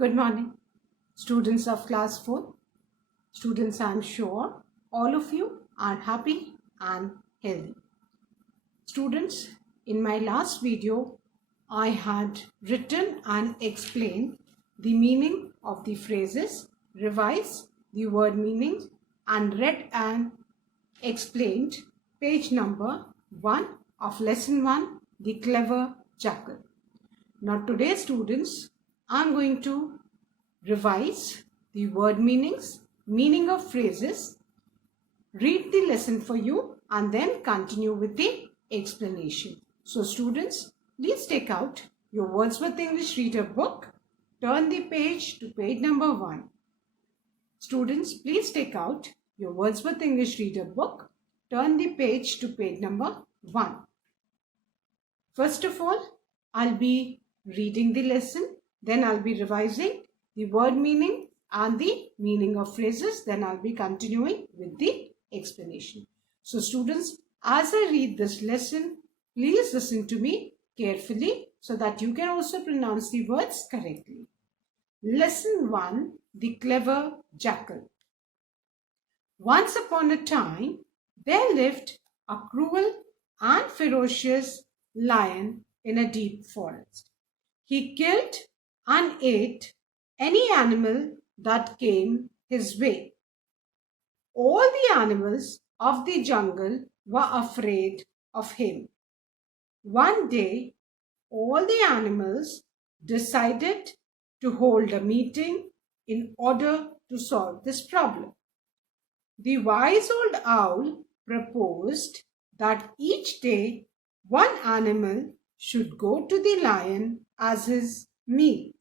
Good morning, students of class 4. Students, I am sure all of you are happy and healthy. Students, in my last video, I had written and explained the meaning of the phrases, revised the word meanings, and read and explained page number 1 of lesson 1, The Clever Jackal. Now today, students, I'm going to revise the word meanings, meaning of phrases, read the lesson for you, and then continue with the explanation. So students, please take out your Wordsworth English Reader book, turn the page to page number 1. Students, please take out your Wordsworth English Reader book, turn the page to page number 1. First of all, I'll be reading the lesson, then I'll be revising the word meaning and the meaning of phrases, then I'll be continuing with the explanation. So students, as I read this lesson, please listen to me carefully so that you can also pronounce the words correctly. Lesson 1, The Clever Jackal. Once upon a time, there lived a cruel and ferocious lion in a deep forest. He killed and ate any animal that came his way. All the animals of the jungle were afraid of him. One day, all the animals decided to hold a meeting in order to solve this problem. The wise old owl proposed that each day one animal should go to the lion as his meal.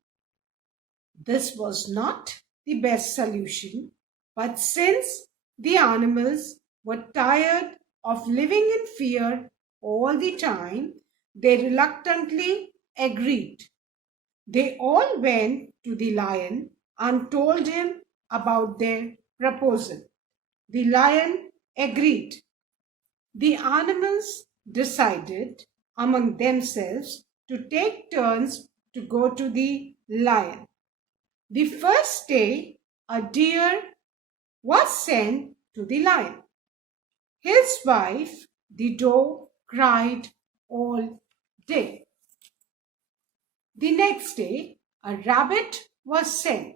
This was not the best solution, but since the animals were tired of living in fear all the time, they reluctantly agreed. They all went to the lion and told him about their proposal. The lion agreed. The animals decided among themselves to take turns to go to the lion. The first day, a deer was sent to the lion. His wife, the doe, cried all day. The next day, a rabbit was sent.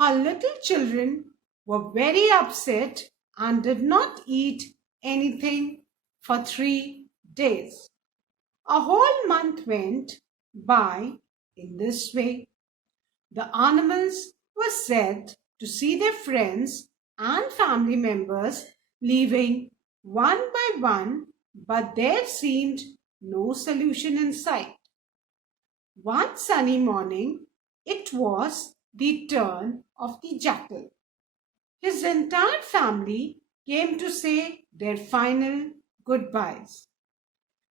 Her little children were very upset and did not eat anything for 3 days. A whole month went by in this way. The animals were sad to see their friends and family members leaving one by one, but there seemed no solution in sight. One sunny morning, it was the turn of the jackal. His entire family came to say their final goodbyes.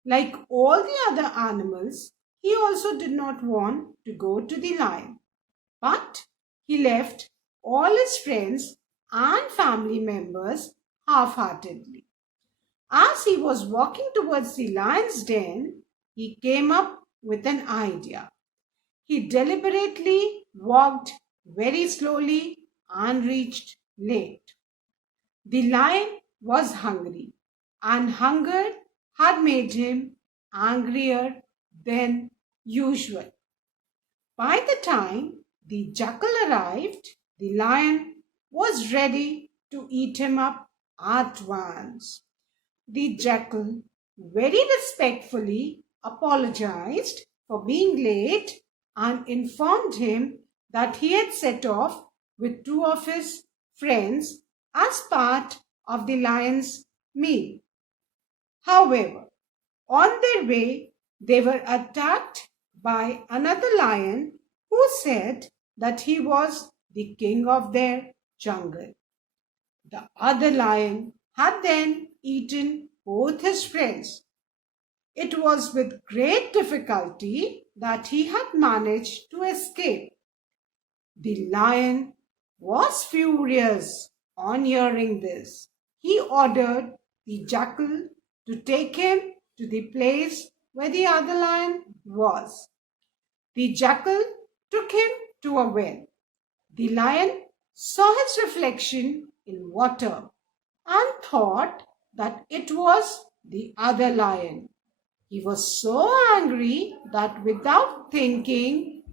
Like all the other animals, he also did not want to go to the lion, but he left all his friends and family members half-heartedly. As he was walking towards the lion's den, he came up with an idea. He deliberately walked very slowly and reached late. The lion was hungry, and hunger had made him angrier than usual. By the time the jackal arrived, the lion was ready to eat him up at once. The jackal very respectfully apologized for being late and informed him that he had set off with 2 of his friends as part of the lion's meal. However, on their way, they were attacked by another lion who said that he was the king of their jungle. The other lion had then eaten both his friends. It was with great difficulty that he had managed to escape. The lion was furious on hearing this. He ordered the jackal to take him to the place where the other lion was. The jackal took him to a well. The lion saw his reflection in water and thought that it was the other lion. He was so angry that without thinking,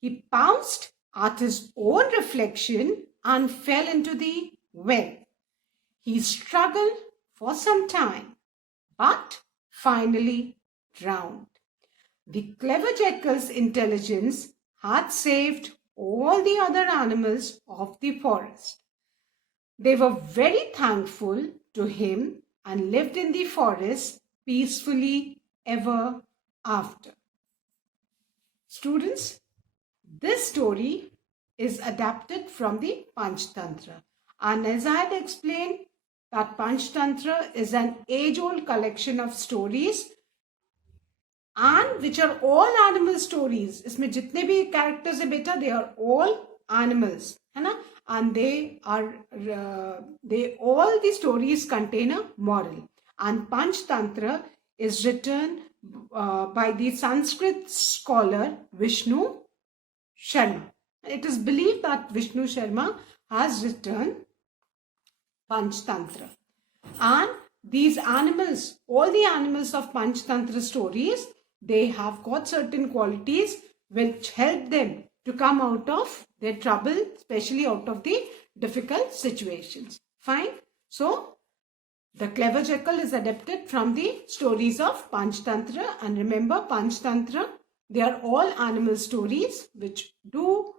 he pounced at his own reflection and fell into the well. He struggled for some time, but finally drowned. The clever jackal's intelligence had saved all the other animals of the forest. They were very thankful to him and lived in the forest peacefully ever after. Students, this story is adapted from the Panchtantra. And as I had explained, that Panchtantra is an age-old collection of stories and which are all animal stories. इसमें जितने भी characters है बेटा, they are all animals, है ना? And they all the stories contain a moral. And Panchtantra is written by the Sanskrit scholar Vishnu Sharma. It is believed that Vishnu Sharma has written Panchtantra. And these animals, all the animals of Panchtantra stories, they have got certain qualities which help them to come out of their trouble, especially out of the difficult situations. Fine. So, the clever jackal is adapted from the stories of Panchtantra. And remember, Panchtantra, they are all animal stories which do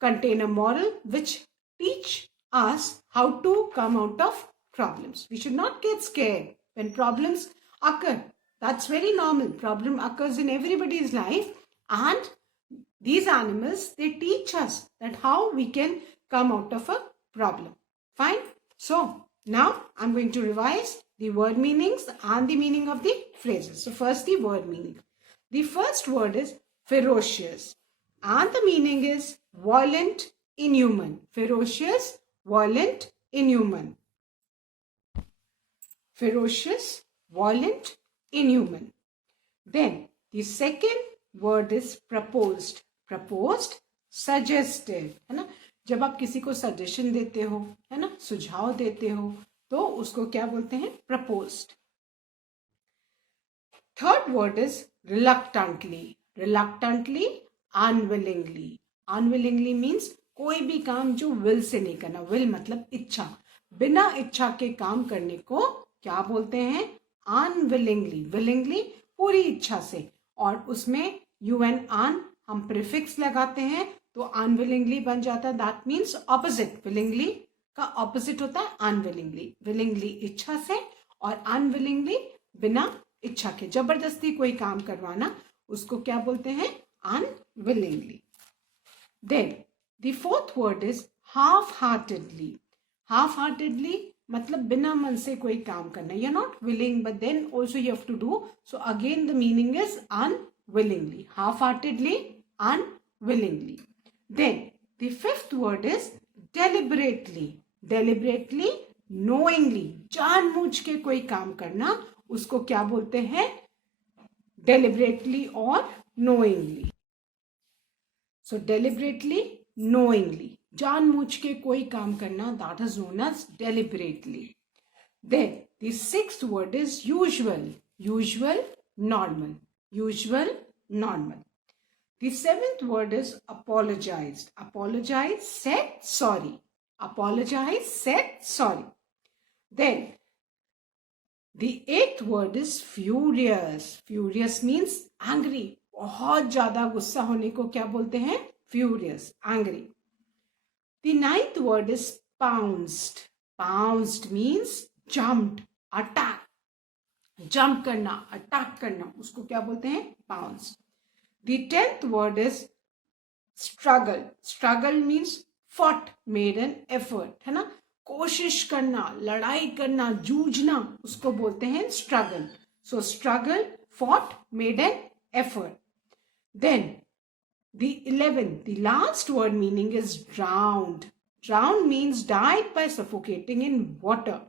contain a moral which teach us how to come out of problems. We should not get scared when problems occur. That's very normal. Problem occurs in everybody's life, and these animals, they teach us that how we can come out of a problem. Fine. So now I'm going to revise the word meanings and the meaning of the phrases. So first, the word meaning. The first word is ferocious, and the meaning is violent, inhuman. Ferocious, violent, inhuman. Ferocious, violent, inhuman. Then the second word is proposed. Proposed, suggested, है ना? जब आप किसी को suggestion देते हो, है ना, सुझाव देते हो, तो उसको क्या बोलते हैं? Proposed. Third word is reluctantly. Reluctantly, unwillingly. Unwillingly means कोई भी काम जो will से नहीं करना. Will मतलब इच्छा. बिना इच्छा के काम करने को क्या बोलते हैं? Unwillingly. Willingly पूरी इच्छा से. और उसमें you and un हम प्रीफिक्स लगाते हैं तो अनविलिंगली बन जाता है. That means opposite. विलिंगली का ऑपोजिट होता है अनविलिंगली. विलिंगली इच्छा से और अनविलिंगली बिना इच्छा के. जबरदस्ती कोई काम करवाना उसको क्या बोलते हैं? Unwillingly. Then the fourth word is half heartedly. Half heartedly मतलब बिना मन से कोई काम करना. You are not willing but then also you have to do. So again the meaning is unwillingly. Half heartedly, unwillingly. Then the fifth word is deliberately. Deliberately, knowingly. जानबूझ के कोई काम करना उसको क्या बोलते हैं? Deliberately or knowingly. So deliberately, knowingly. जानबूझ के कोई काम करना, that is known as deliberately. Then the sixth word is usual. Usual, normal. Usual, normal. The seventh word is apologized. Apologize, said sorry. Apologize, said sorry. Then the eighth word is furious. Furious means angry. बहुत ज्यादा गुस्सा होने को क्या बोलते हैं? Furious, angry. The ninth word is pounced. Pounced means jumped, attack. Jump करना, attack करना, उसको क्या बोलते हैं? Pounced. The 10th word is struggle. Struggle means fought, made an effort, है ना? कोशिश करना, लड़ाई करना, जूझना, उसको बोलते हैं struggle. So struggle, fought, made an effort. Then the 11th, the last word meaning is drowned. Drowned means died by suffocating in water.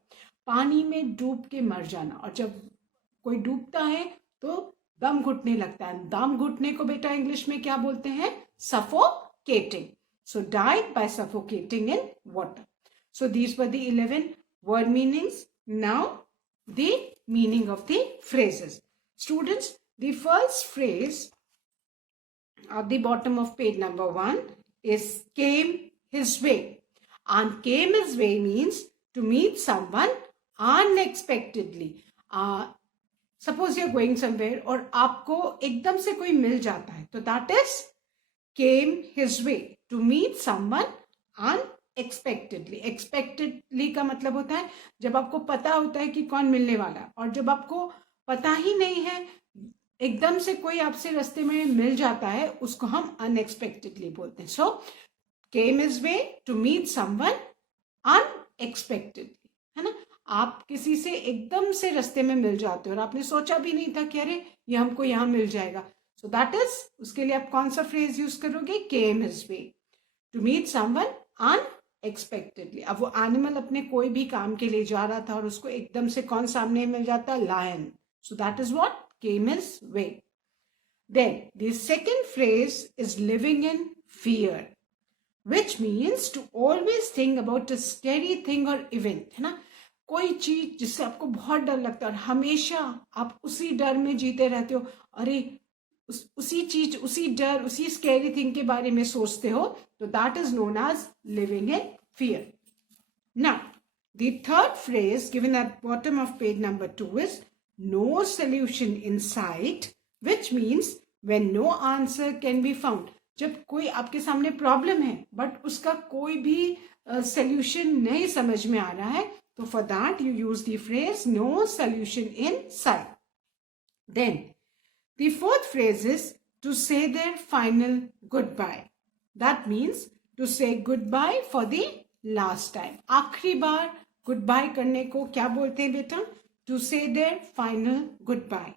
पानी में डूब के मर जाना. और जब कोई डूबता है तो दम घुटने लगता है. दम घुटने को बेटा इंग्लिश में क्या बोलते हैं? Suffocating. So died by suffocating in water. So these were the 11 word meanings. Now the meaning of the phrases. Students, the first phrase at the bottom of page number 1 is came his way. And came his way means to meet someone unexpectedly. Suppose you're going somewhere और आपको एकदम से कोई मिल जाता है, तो that is came his way. To meet someone unexpectedly. Expectedly का मतलब होता है जब आपको पता होता है कि कौन मिलने वाला है, और जब आपको पता ही नहीं है, एकदम से कोई आपसे रास्ते में मिल जाता है, उसको हम अनएक्सपेक्टेडली बोलते हैं. सो came his way to meet someone unexpectedly, है ना. आप किसी से एकदम से रास्ते में मिल जाते हो और आपने सोचा भी नहीं था कि अरे ये हमको यहाँ मिल जाएगा. सो दैट इज, उसके लिए आप कौन सा फ्रेज यूज करोगे? came his way. To meet someone unexpectedly. अब वो एनिमल अपने कोई भी काम के लिए जा रहा था और उसको एकदम से कौन सामने मिल जाता? Lion. So that is what came his way. Then the second phrase is living in fear, which means to always think about a scary thing or event, है ना. कोई चीज जिससे आपको बहुत डर लगता है और हमेशा आप उसी डर में जीते रहते हो. अरे उसी चीज, उसी डर, उसी स्कैरी थिंग के बारे में सोचते हो, तो that is known as living in fear. Now the third phrase given at bottom of page number 2 is no solution in sight, which means when no answer can be found. जब कोई आपके सामने प्रॉब्लम है but उसका कोई भी solution नहीं समझ में आ रहा है, तो for that you use the phrase no solution in sight. Then the fourth phrase is to say their final goodbye. That means to say goodbye for the last time. आखिरी बार goodbye करने को क्या बोलते हैं बेटा? To say their final goodbye.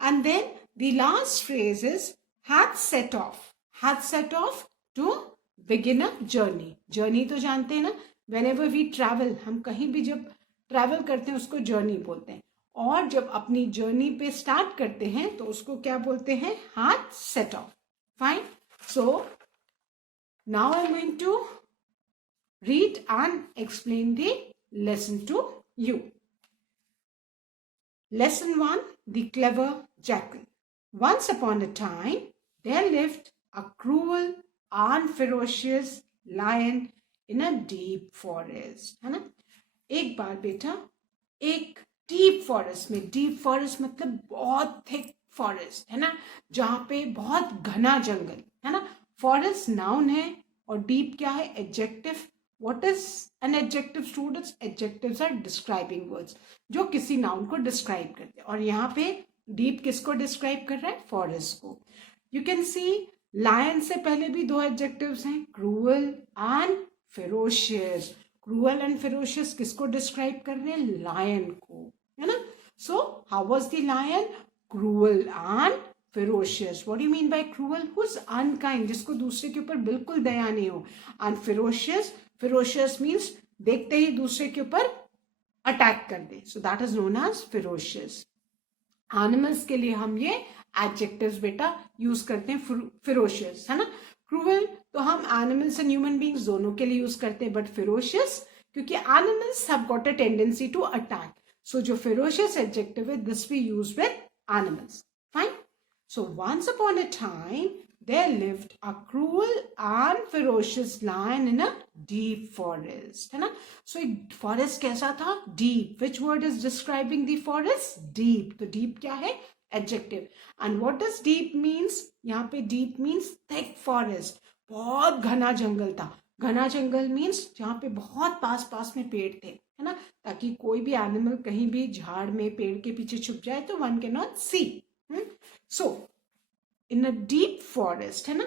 And then the last phrase is had set off. Had set off to begin a journey. Journey तो जानते हैं ना, whenever we travel, हम कहीं भी जब travel करते हैं उसको journey बोलते हैं. और जब अपनी जर्नी पे स्टार्ट करते हैं तो उसको क्या बोलते हैं? हाथ set off. Fine. So now I am going to read and explain the lesson to you. Lesson 1, The Clever Jackal. Once upon a time, there lived a cruel and ferocious lion in a deep forest. है ना. एक बार बेटा एक deep forest में, deep forest मतलब बहुत thick forest, है ना, जहां पे बहुत घना जंगल, है ना. फॉरेस्ट नाउन है और डीप क्या है? Adjective. What is an adjective students? Adjectives are describing words जो किसी नाउन को डिस्क्राइब करते हैं, और यहाँ पे डीप किसको डिस्क्राइब कर रहा है? फॉरेस्ट को. यू कैन सी लायन से पहले भी दो एडजेक्टिव्स हैं, cruel and ferocious. Cruel and ferocious किसको डिस्क्राइब कर रहे हैं? लायन को, है ना. So how was the lion? Cruel and ferocious. What do you mean by cruel? Who is unkind, जिसको दूसरे के ऊपर बिल्कुल दया नहीं हो. एंड फेरोशियस, फेरोशियस मीन्स देखते ही दूसरे के ऊपर अटैक कर दे. So that is known as ferocious. Animals के लिए हम ये एडजेक्टिव्स बेटा यूज करते हैं, फेरोशियस, है ना. क्रूअल तो हम एनिमल्स एंड ह्यूमन बींग्स दोनों के लिए यूज करते हैं, बट फेरोशियस क्योंकि animals have got a tendency to attack. So जो फेरोशियस एडजेक्टिव है, this we use with animals. Fine. So once upon a time there lived a cruel and ferocious lion in a deep forest, है ना. So एक forest कैसा था? Deep. Which word is describing the forest? Deep. तो deep क्या है? Adjective. And what does deep means? यहाँ पे deep means thick forest. बहुत घना जंगल था. घना जंगल means जहाँ पे बहुत पास पास में पेड़ थे, है ना, ताकि कोई भी एनिमल कहीं भी झाड़ में पेड़ के पीछे छुप जाए तो one cannot see. So in a deep forest, है ना,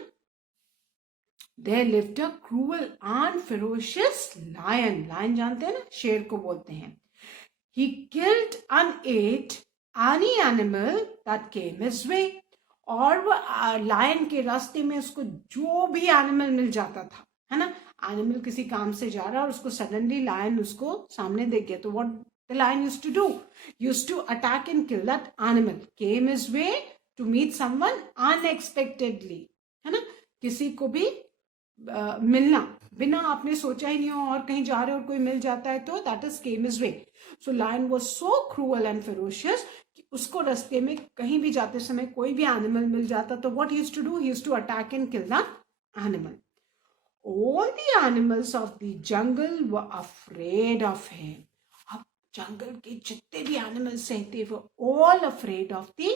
there lived a cruel and ferocious lion. Lion जानते हैं ना, शेर को बोलते हैं. He killed and ate any animal that came his way. और वो लायन के रास्ते में उसको जो भी एनिमल मिल जाता था, है ना. एनिमल किसी काम से जा रहा है और उसको सडनली लायन उसको सामने देख गया, तो what the lion used to do? Used to attack and kill that animal. Came his way to meet someone unexpectedly, है ना, किसी को भी मिलना बिना आपने सोचा ही नहीं हो और कहीं जा रहे हो और कोई मिल जाता है, तो that is came his way. So lion was so cruel and ferocious कि उसको रास्ते में कहीं भी जाते समय कोई भी एनिमल मिल जाता तो what he used to do, he used to attack and kill the animal. All the animals of the jungle were afraid of him. अब जंगल के जितने भी एनिमल्स हैं, they were all afraid of the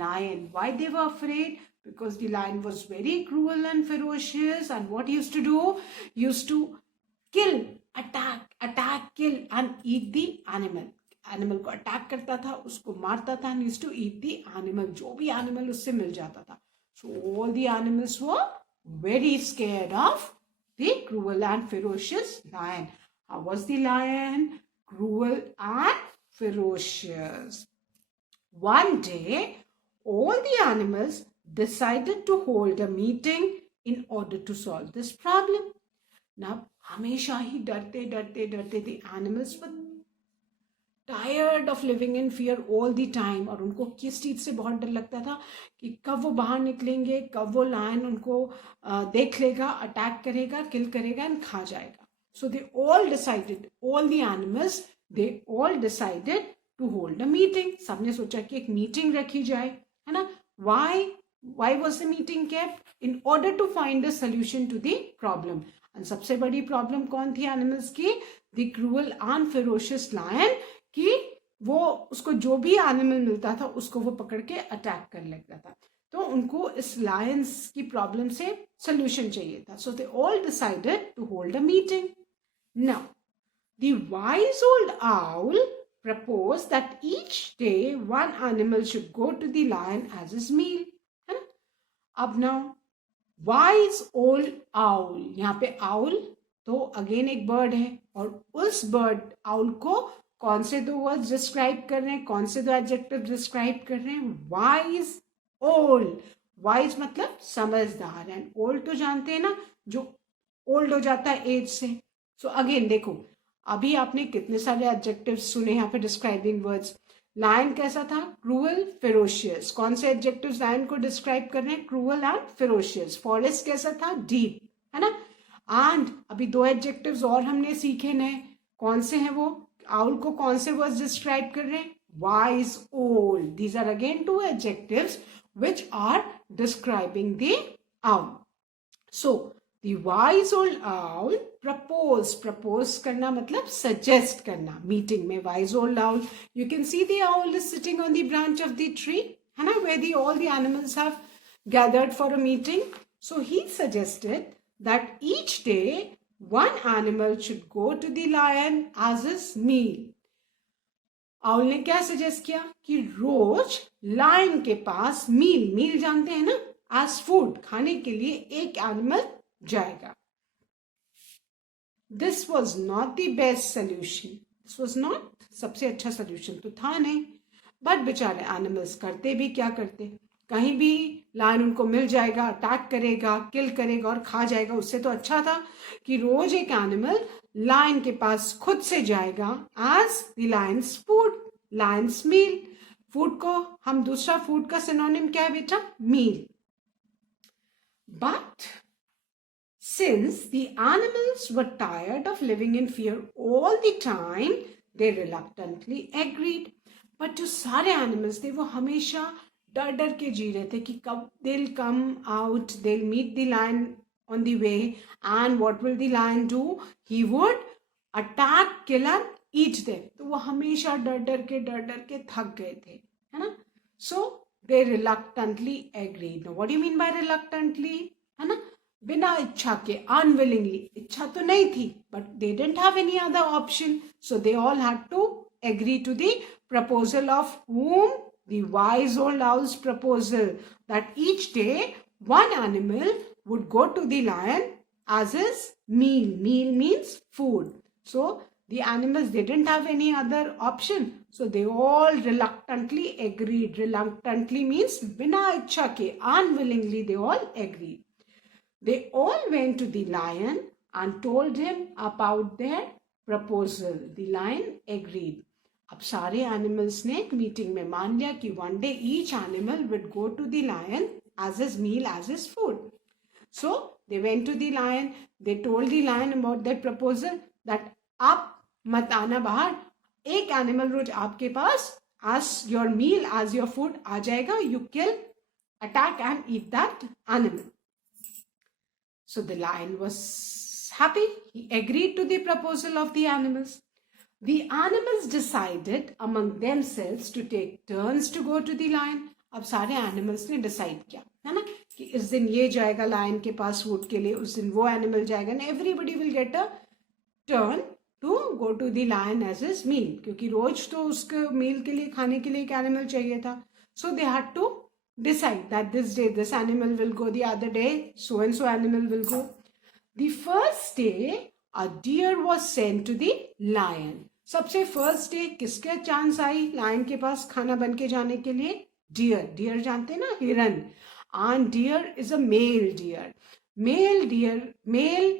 lion. Why they were afraid? Because the lion was very cruel and ferocious, and what he used to do? He used to kill, attack, kill and eat the animal. Animal को attack करता था, उसको मारता था, and used to eat the animal. जो भी animal उससे मिल जाता था. So all the animals were very scared of the cruel and ferocious lion. How was the lion? Cruel and ferocious. One day, all the animals decided to hold a meeting in order to solve this problem. Now, हमेशा ही डरते the animals were tired of living in fear all the time. और उनको किस चीज से बहुत डर लगता था कि कब वो बाहर निकलेंगे, कब वो लायन उनको देख लेगा, अटैक करेगा, किल करेगा एंड खा जाएगा. So they all decided, all the animals, they all decided to hold a meeting. सबने सोचा कि एक मीटिंग रखी जाए, है ना. Why was the meeting kept? In order to find a solution to the problem. And सबसे बड़ी प्रॉब्लम कौन थी एनिमल्स की? The cruel and ferocious lion. कि वो उसको जो भी एनिमल मिलता था उसको वो पकड़ के अटैक कर लेता था. तो उनको इस लायंस की प्रॉब्लम से सोल्यूशन चाहिए था. So they all decided to hold a meeting. Now the wise old owl proposed that each day one animal should go to the lion as his meal. है ना. अब नाउ वाइज ओल्ड आउल, यहाँ पे owl तो again एक bird है और उस बर्ड आउल को कौन से दो वर्ड्स डिस्क्राइब कर रहे हैं, कौन से दो एडजेक्टिव डिस्क्राइब कर रहे हैं? Wise old. वाइज मतलब समझदार, एंड ओल्ड तो जानते हैं ना, जो ओल्ड हो जाता है एज से. सो अगेन देखो, अभी आपने कितने सारे एडजेक्टिव सुने यहाँ पे डिस्क्राइबिंग वर्ड्स. लायन कैसा था? Cruel, ferocious. कौन से एडजेक्टिव्स लायन को डिस्क्राइब कर रहे हैं? Cruel and ferocious. फॉरेस्ट कैसा था? डीप, है ना. एंड अभी दो एडजेक्टिव्स और हमने सीखे नए. कौन से हैं वो? आउल को कौन से वर्ड्स डिस्क्राइब कर रहे हैं? Wise old. These are again two adjectives which are describing the owl. So the wise old owl propose करना मतलब suggest करना. मीटिंग में wise old owl, you can see the owl is sitting on the branch of the tree, है ना, where all the animals have gathered for a meeting. So he suggested that each day one animal should go to the lion as his meal. Owl ने क्या suggest किया कि रोज lion के पास मील जानते हैं ना, एज फूड, खाने के लिए एक एनिमल जाएगा. This was not the best solution. This was not, सबसे अच्छा सोल्यूशन तो था नहीं. बट बेचारे एनिमल्स करते भी क्या करते, कहीं भी लायन उनको मिल जाएगा, अटैक करेगा, किल करेगा और खा जाएगा. उससे तो अच्छा था कि रोज एक एनिमल लायन के पास खुद से जाएगा as the lion's food, lion's meal. Food को हम दूसरा फूड का सिनोनिम क्या है बेटा? Meal. But since the animals were tired of living in fear all the time, they reluctantly agreed. But जो सारे एनिमल्स थे वो हमेशा डर के जी रहे थे कि कब they'll come out, they'll meet the lion on the way, and what will the lion do? He would attack, kill and eat them. तो वो हमेशा डर के थक गए थे, है ना. So they reluctantly agreed. Now what do you mean by reluctantly? है ना, बिना इच्छा के, unwillingly. इच्छा तो नहीं थी, but they didn't have any other option. So they all had to agree to the proposal of whom? The wise old owl's proposal, that each day one animal would go to the lion as his meal. Meal means food. So the animals, they didn't have any other option. So they all reluctantly agreed. Reluctantly means bina ichha ke, unwillingly they all agreed. They all went to the lion and told him about their proposal. The lion agreed. अब सारे animals ने एक meeting में मान लिया कि one day each animal will go to the lion as his meal, as his food. So they went to the lion. They told the lion about that proposal that आप मत आना बाहर, एक एनिमल रोज आपके पास as your meal, as your food आ जाएगा. You kill, attack and eat that animal. So the lion was happy. He agreed to the proposal of the animals. The animals decided among themselves to take turns to go to the lion. अब सारे animals ने decide किया, है ना, कि इस दिन ये जाएगा लायन के पास फूड के लिए, उस दिन वो एनिमल जाएगा, ना everybody will get a turn to go to the lion as his meal, क्योंकि रोज तो उसके मील के लिए खाने के लिए एक एनिमल चाहिए था. So they had to decide that this day this animal will go, the other day so and so animal will go. The first day a deer was sent to the lion. सबसे first day किसके chance आई lion के पास खाना बन के जाने के लिए? डियर. डियर जानते हैं ना, हिरन. And deer is a male deer. Male deer, male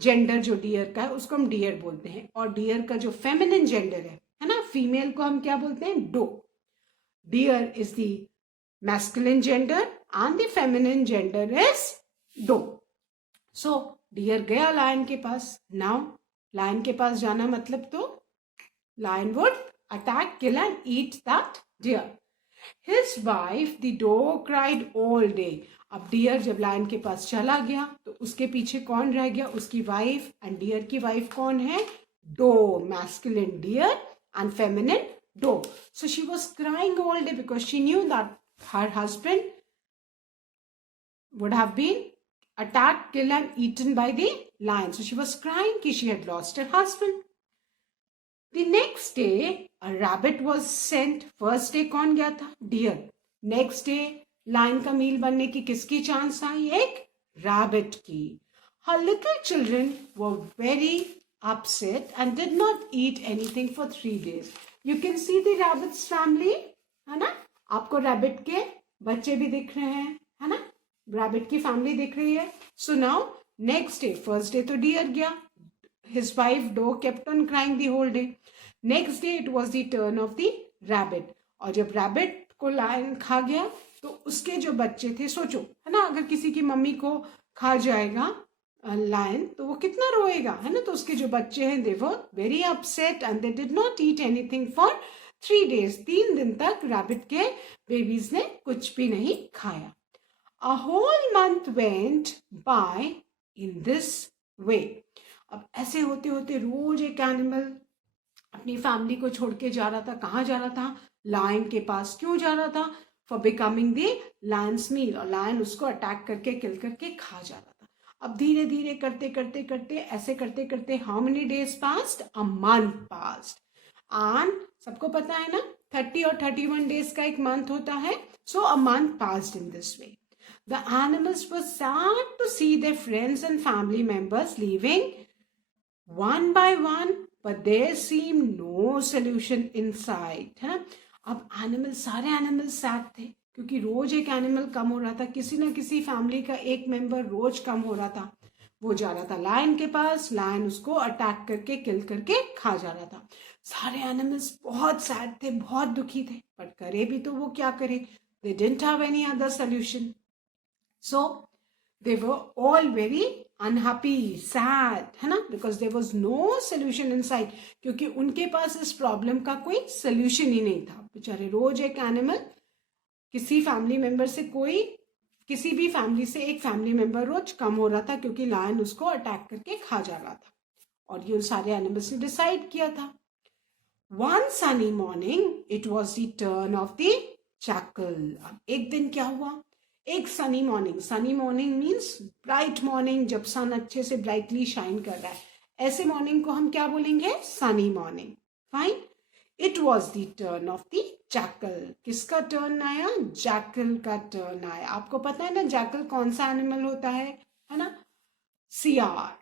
gender जो डियर का है उसको हम डियर बोलते हैं, और डियर का जो फेमिनिन जेंडर है ना, फीमेल को हम क्या बोलते हैं? Doe. Deer is the masculine gender and the feminine gender is doe. So deer गया लायन के पास. नाउ लायन के पास जाना मतलब तो lion would attack, kill and eat that deer. His wife, the doe, cried all day. अब deer जब लायन के पास चला गया तो उसके पीछे कौन रह गया? उसकी वाइफ. एंड डियर की वाइफ कौन है? Doe. Masculine deer and feminine doe. So she was crying all day because she knew that her husband would have been attacked, killed and eaten by the lion. So she was crying कि she had lost her husband. The next day a rabbit was sent. First day कौन गया था? Dear. Next day lion का मील बनने की किसकी chance I? एक rabbit की. Her little children were very upset and did not eat anything for 3 days. You can see the rabbit's family, है ना, आपको रैबिट के बच्चे भी दिख रहे हैं, है ना, रैबिट की फैमिली दिख रही है. So now next day, first day तो डियर गया, his wife doe kept on crying the whole day. Next day it was the turn of the rabbit. और जब rabbit को lion खा गया तो उसके जो बच्चे थे, सोचो है ना, अगर किसी की मम्मी को खा जाएगा lion तो वो कितना रोएगा, है ना. तो उसके जो बच्चे हैं they were very upset and they did not eat anything for 3 days. 3 दिन तक rabbit के babies ने कुछ भी नहीं खाया. A whole month went by in this way. अब ऐसे होते होते रोज एक एनिमल अपनी फैमिली को छोड़ के जा रहा था. कहाँ जा रहा था? लायन के पास. क्यों जा रहा था? फॉर बिकमिंग द लायंस मील. और लायन उसको अटैक करके किल करके खा जा रहा था. अब धीरे धीरे करते करते करते ऐसे करते करते how many days passed? A month passed. And सबको पता है ना 30 और 31 डेज का एक मंथ होता है. So a month passed in this way. The animals were sad to see their friends and family members leaving one by one, but there seemed no solution in sight. है ना. अब animal, सारे animal sad थे क्योंकि रोज एक animal कम हो रहा था. किसी ना किसी फैमिली का एक मेंबर रोज कम हो रहा था. वो जा रहा था लायन के पास, लायन उसको अटैक करके किल करके खा जा रहा था. सारे एनिमल्स बहुत सैड थे, बहुत दुखी थे, बट करे भी तो वो क्या करे? They didn't have any other solution. So they were all very unhappy, sad, है ना, because there was no solution in sight. क्योंकि उनके पास इस प्रॉब्लम का कोई सोल्यूशन ही नहीं था. बेचारे रोज एक एनिमल, किसी फैमिली मेंबर से कोई, किसी भी फैमिली से एक फैमिली मेंबर रोज कम हो रहा था क्योंकि लायन उसको अटैक करके खा जा रहा था. और ये सारे एनिमल्स ने डिसाइड किया था. One sunny morning it was the turn of the jackal. अब एक दिन क्या हुआ? एक sunny morning. Sunny morning means bright morning, जब सन अच्छे से ब्राइटली शाइन कर रहा है. ऐसे मॉर्निंग को हम क्या बोलेंगे? Sunny morning. Fine. It was the turn off the jackal. किसका टर्न आया? जैकल का टर्न आया. आपको पता है ना जैकल कौन सा एनिमल होता है ना? सियार.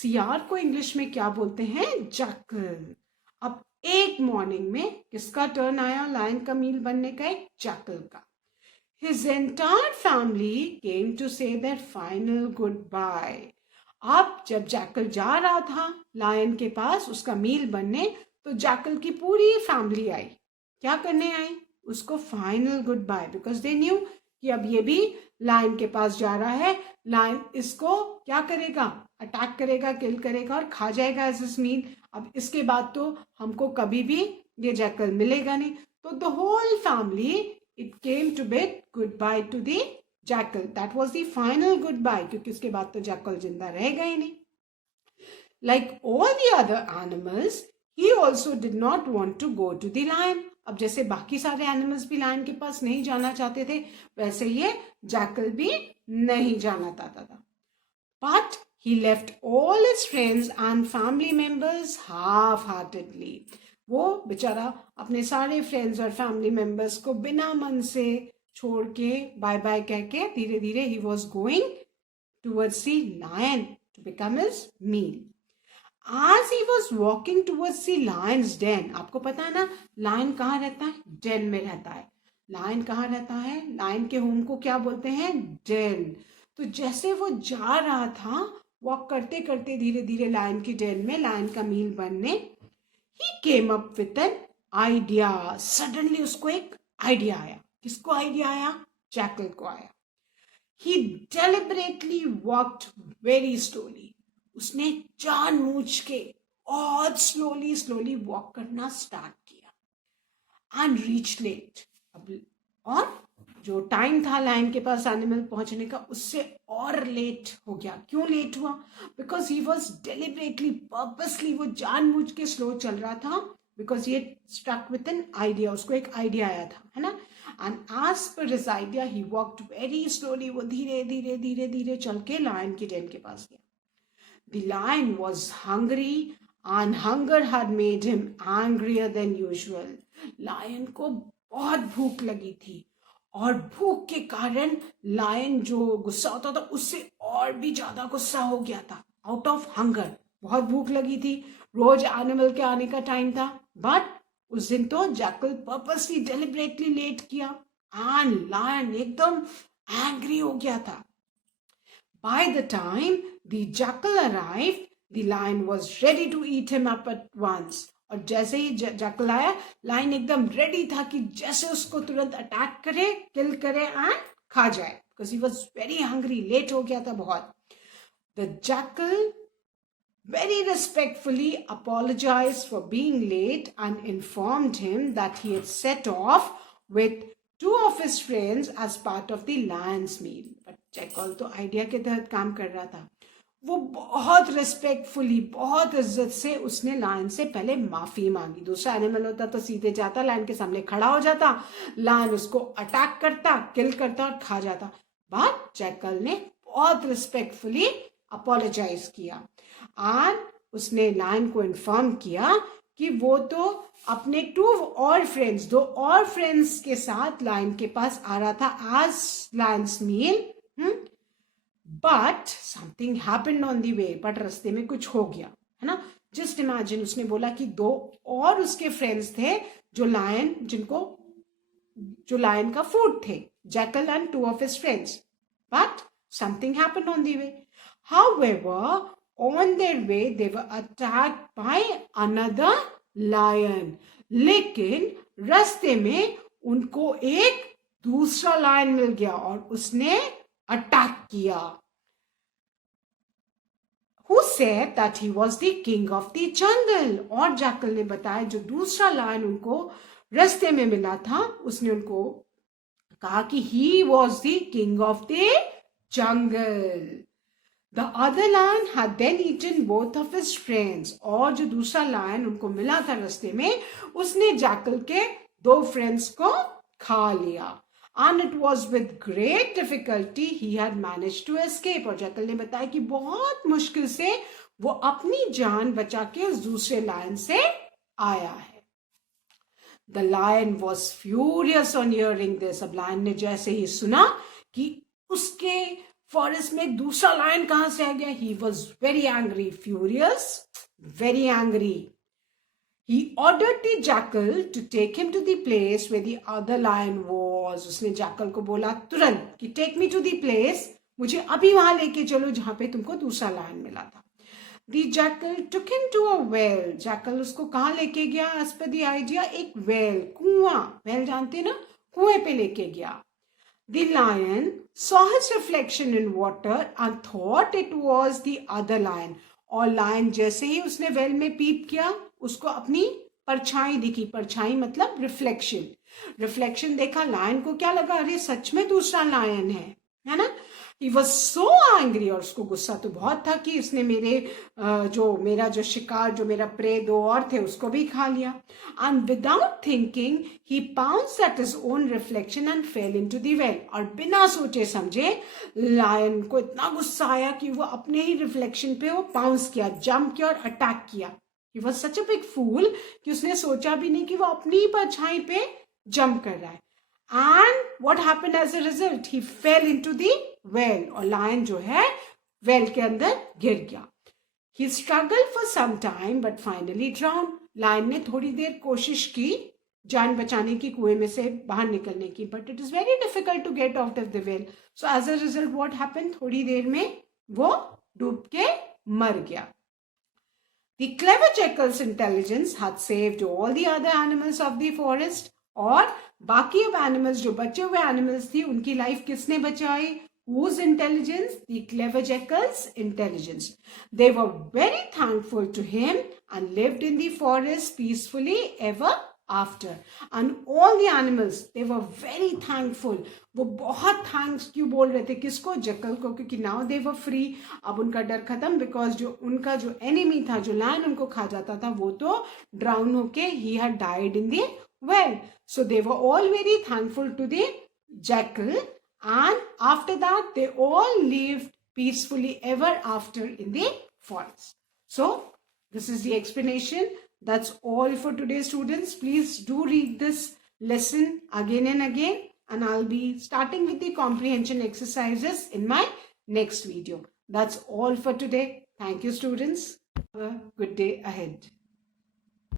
सियार को इंग्लिश में क्या बोलते हैं? जैकल. अब एक मॉर्निंग में किसका टर्न आया लायन का मील बनने का? एक जैकल का. His entire family came to say their final goodbye. अब जब जैकल जा रहा था लायन के पास उसका मील बनने, तो जैकल की पूरी फैमिली आई। क्या करने आई? उसको final good bye, because they knew कि अब ये भी लायन के पास जा रहा है, लायन इसको क्या करेगा? अटैक करेगा, किल करेगा और खा जाएगा एज इज मील। अब इसके बाद तो हमको कभी भी ये जैकल मिलेगा नहीं। तो the whole family it came to bid good bye to the jackal. That was the final good bye, क्योंकि उसके बाद तो जैकल जिंदा रहेगा ही नहीं। Like all the other animals, he also did not want to go to the lion. अब जैसे बाकी सारे एनिमल्स भी लायन के पास नहीं जाना चाहते थे, वैसे ये जैकल भी नहीं जाना चाहता था। But he left all his friends and family members half-heartedly. वो बेचारा अपने सारे फ्रेंड्स और फैमिली मेंबर्स को बिना मन से छोड़ के बाय बाय कह के धीरे धीरे he was going towards the lion to become his meal. As he was walking towards the lion's den, आपको पता है ना लायन कहाँ रहता है? डेन में रहता है। लायन कहाँ रहता है? लायन के होम को क्या बोलते हैं? डेन। तो जैसे वो जा रहा था वॉक करते करते धीरे धीरे लायन की डेन में लायन का मील बनने, he came up with an idea. Suddenly उसको एक आइडिया आया। किसको आइडिया आया? जैकल को आया। He deliberately walked very slowly. उसने जानबूझ के और स्लोली वॉक करना स्टार्ट किया एंड रीच लेट। और जो टाइम था लायन के पास एनिमल पहुंचने का उससे और लेट हो गया। क्यों लेट हुआ? Because he was deliberately purposely, वो जानबूझ के स्लो चल रहा था, बिकॉज ये स्ट्रक विथ एन आइडिया, उसको एक आइडिया आया था, है ना। And as per his idea he walked very slowly. वो धीरे धीरे चल के लायन की डेन के पास गया। The lion was hungry and hunger had made him angrier than usual. Lion को बहुत भूख लगी थी और भूख के कारण लायन जो गुस्सा होता था उससे और भी ज्यादा गुस्सा हो गया था। आउट ऑफ हंगर, बहुत भूख लगी थी, रोज एनिमल के आने का टाइम था, बट उस दिन तो जैकल पर्पसली डेलिबरेटली लेट किया एंड लायन एकदम एंग्री हो गया था। By the time the jackal arrived, the lion was ready to eat him up at once. और जैसे ही जैकल आया, लायन एकदम रेडी था कि जैसे उसको तुरंत अटैक करे, किल करे एंड खा जाए, because he was very hungry, late हो गया था बहुत। The jackal very respectfully apologized for being late and informed him that he had set off with 2 of his friends as part of the lion's meal. But jackal तो idea के तहत काम कर रहा था। वो बहुत रिस्पेक्टफुली, बहुत इज्जत से उसने लायन से पहले माफी मांगी। दूसरा एनिमल होता तो सीधे जाता, लायन के सामने खड़ा हो जाता, लायन उसको अटैक करता, किल करता और खा जाता। बट जैकल ने बहुत रिस्पेक्टफुली अपोलोजाइज किया और उसने लायन को इन्फॉर्म किया कि वो तो अपने 2 और फ्रेंड्स के साथ लायन के पास आ रहा था as lions meal. But something happened on the way, but रास्ते में कुछ हो गया, है ना। जस्ट इमेजिन, उसने बोला कि 2 और उसके फ्रेंड्स थे जो लायन का फूड थे, jackal and 2 of his friends, but something happened on the way. However on their way they were attacked by another lion. लेकिन रास्ते में उनको एक दूसरा लायन मिल गया और उसने अटैक किया। Who said that he was the king of the jungle? और जैकल ने बताया जो दूसरा लायन उनको रास्ते में मिला था, उसने उनको कहा कि he was the king of the jungle. The other lion had then eaten both of his friends. और जो दूसरा लायन उनको मिला था रास्ते में, उसने जैकल के 2 फ्रेंड्स को खा लिया। And it was with great difficulty he had managed to escape. और जैकल ने बताया कि बहुत मुश्किल से वो अपनी जान बचा के उस दूसरे लायन से आया है। The lion was furious on hearing this. अब लायन ने जैसे ही सुना कि उसके फॉरेस्ट में दूसरा लायन कहां से आ गया, he was very angry, furious, very angry. He ordered the jackal to take him to the place where the other lion was. उसने जैकल को बोला तुरंत कि take me to the place, मुझे अभी वहां लेके चलो जहां पे तुमको दूसरा लायन मिला था। The jackal took him to a well. Jackal उसको कहाँ लेके गया? As per the idea, एक well, कुआं. well जानते हैं ना? कुएं पे लेके गया. The lion saw his reflection in water and thought it was the other lion. और lion जैसे ही उसने well में पीप किया, उसको अपनी परछाई दिखी. परछाई मतलब reflection. reflection देखा, lion को क्या लगा? अरे सच में दूसरा lion है ना? He was so angry, और उसको गुस्सा तो बहुत था कि इसने मेरा जो शिकार, जो मेरा प्रे, 2 और थे, उसको भी खा लिया. And without thinking, he pounced at his own reflection and fell into the well. और बिना सोचे समझे लायन को इतना गुस्सा आया कि वो अपने ही रिफ्लेक्शन पे वो पाउंस किया, जंप किया और अटैक किया. He was such a big fool कि उसने सोचा भी नहीं कि वो अपनी ही परछाई पे जंप कर रहा है. And what happened as a result? He fell into the well. और lion जो है well के अंदर गिर गया. He struggled for some time but finally drowned. Lion ने थोड़ी देर कोशिश की जान बचाने की, कुएं में से बाहर निकलने की, but it is very difficult to get out of the well. So as a result, what happened? थोड़ी देर में वो डूब के मर गया. The clever jackal's intelligence had saved all the other animals of the forest. और बाकी अब एनिमल्स, जो बचे हुए एनिमल्स थी, उनकी लाइफ किसने बचाई? Whose intelligence? The clever jackal's intelligence. They were very thankful to him and lived in the forest peacefully ever after. And all the animals, they were very thankful. वो बहुत thanks क्यों बोल रहे थे? किसको? जैकल को, क्योंकि now they were free. अब उनका डर खत्म, बिकॉज जो उनका जो एनिमी था, जो लायन उनको खा जाता था, वो तो ड्राउन होके he had died in the well. So they were all very thankful to the jackal, and after that they all lived peacefully ever after in the forest. So this is the explanation. That's all for today, students. Please do read this lesson again and again, and I'll be starting with the comprehension exercises in my next video. That's all for today. Thank you, students. Have a good day ahead.